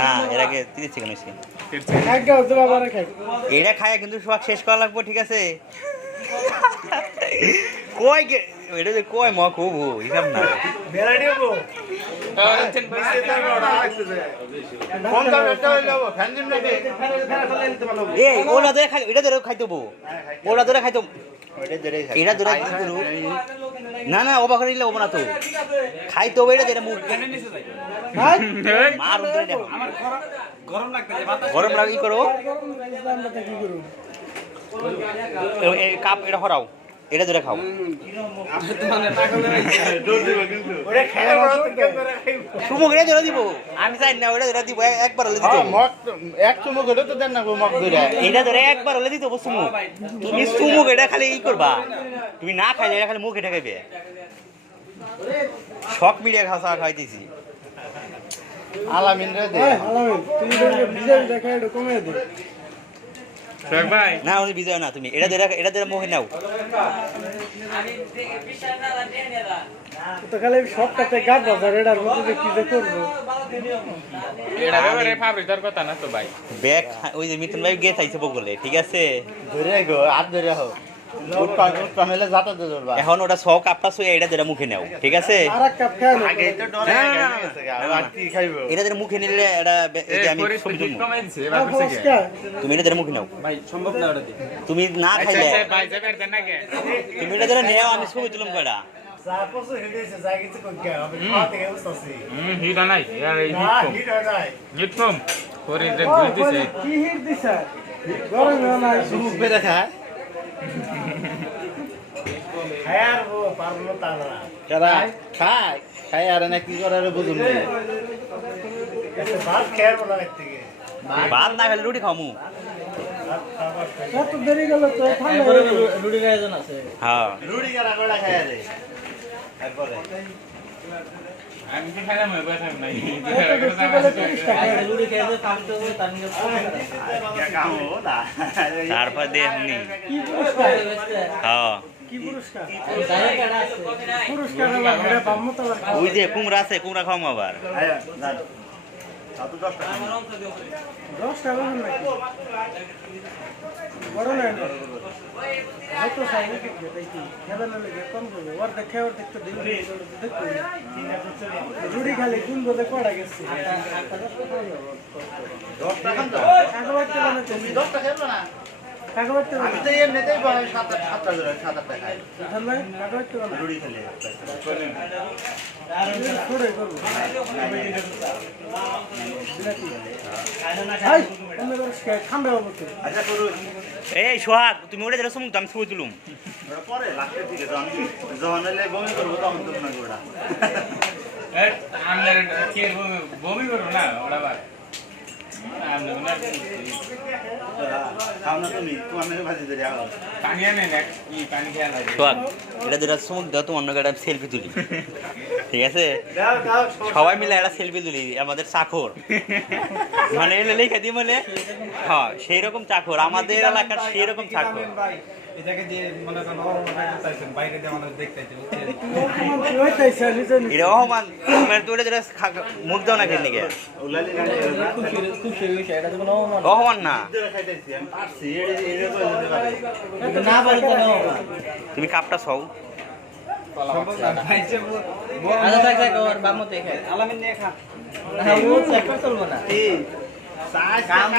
না এর আগে 30 সেকেন্ড হয়েছে এটা খায় কিন্তু সব শেষ করা লাগবো ঠিক আছে কই এটা যে কই ম খুব হিসাব না এই ওলা ধরে খাই এটা ধরে খাইতে বো ওলা ধরে খাইতে এটা ধরে না না অবাক নিলে ওবা না তো খাইতে হবে এটা যেটা মুখ মার উঠে দেখো গরম লাগে কি করো এই কাপ এটা হরাও এটা ধরে খাও সুমুক এটা ধরে দিব আমি চাই না ওটা ধরে দিব একবার হলে দিতে এক চুমুক হলে তো দেন না মগ ধরে এটা ধরে একবার হলে দিতে সুমুক তুমি সুমুক এটা খালি ই করবা তুমি না খাইলে এটা খালি মুখ এটা খাইবে শখ মিডিয়া খাওয়া খাইতেছি আলামিন রে দে আলামিন তুমি বিজয় দেখা এটা কমে দে ভাই না উনি বিজয় না তুমি এটা ধরে মোহে নাও তো খালি সবটাতে গাব বাজার এটার মধ্যে কি যে করব এটা ব্যাপারে ফাবরিটার কথা না তো ভাই ব্যাগ ওই যে মিথুন ভাই গেছে আইছে বগলে ঠিক আছে ধরে গো আর ধরে হও উৎপামেলে যাতা দে ধরবা এখন ওটা 100 কাপটা সই এটা ধরে মুখে নাও ঠিক আছে আরেক কাপ খাও আগে তো ডরে গেছে আর কি খাইবো এটা ধরে মুখে নিলে এটা এই যে আমি ছবি তুলবো কমাইছে এবার করছে কি তুমি এটা ধরে মুখে নাও ভাই সম্ভব না ওটা দি তুমি না খাইলে ভাই যাবে দেন না কে তুমি এটা ধরে নেও আমি ছবি তুলম কয়টা সাপোসে হেডেছে জায়গাতে কোন কে আমি খাওয়াতে গেছছি হিটা নাই আর এই না হিট হয় নাই হিট কম করে যে গুলি দিছে কি হিট দিছে গরম না সুমুক বেরে খায় খায়ার ও পারলো তা না কেরা খায় খায় আর না কি করে বুঝুন না ভাত খেয়ার বলা লাগতে ভাত না খেলে রুটি খামু কত দেরি গেল তো ঠান্ডা রুটির আয়োজন আছে হ্যাঁ রুটি কারা করা খায় রে তারপরে আমি কি খাইলাম এবার নাই রুটি খেয়ে কাম তো তার নিয়ে কাম হো না তারপর দে এমনি কি পুরস্কার হ্যাঁ কি পুরস্কার পুরস্কার লাগে রে বাম্মতলা ওই যে কুমড়া আছে কুমড়া খাওয়াম আবার আয়া না তো 10 টাকা 10 টাকা নাকি বড় না হয়তো সাইনে কি দেখি খেলা না লাগে কম করে ওর দেখে ওর দেখতে দিন দেখো রুড়ি খালি কোন বলে পড়া গেছে 10 টাকা তো কাগজ তো না তুমি 10 টাকা খেলো না কাগজ তো আমি তো এমনিতেই বড় 7 টাকা খাই ধান কাগজ তো না রুটি খেলে ছড়ে করব হাই তুমি তো খামবে বলতে আচ্ছা করু এই সোহাগ তুমি ওটা ধরে সুমুক আমি ছবি তুলুম পরে লাগতে ঠিক আছে আমি যখন এলে বমি করবো তখন তো না গোড়া আমরা কি বমি করব না ওরা ভাই আমরা না খাও না তুমি আমি ভাজি ধরে আও পানি আনে না কি পানি খেয়া লাগে সোহাগ এটা ধরে সুমুক দাও তোমার নগে একটা সেলফি তুলি ঠিক আছে দাও দাও সবাই মিলে একটা সেলফি তুলি আমাদের চাকর মানে এলে লিখে দিই বলে হ্যাঁ সেই রকম চাকর আমাদের এলাকার সেই রকম চাকর এটাকে যে মনে করেন অরমাটা চাইছেন বাইরে দিয়ে আমাদের দেখতেইতে এটা রহমান মানে তোরে ধরে মুখ দাও না খেয়ে নিকে উলালি রহমান না ধরে খাইতেছি আমি পারছি এড়ে করে দিতে পারি না পারে তো না তুমি কাপটা সও সম্ভব না ভাইছে আলাদা থাকবে ওর বামো দেখে আলামিন নিয়ে খা না ও চেক করতে বলবো না এই সাজ কাম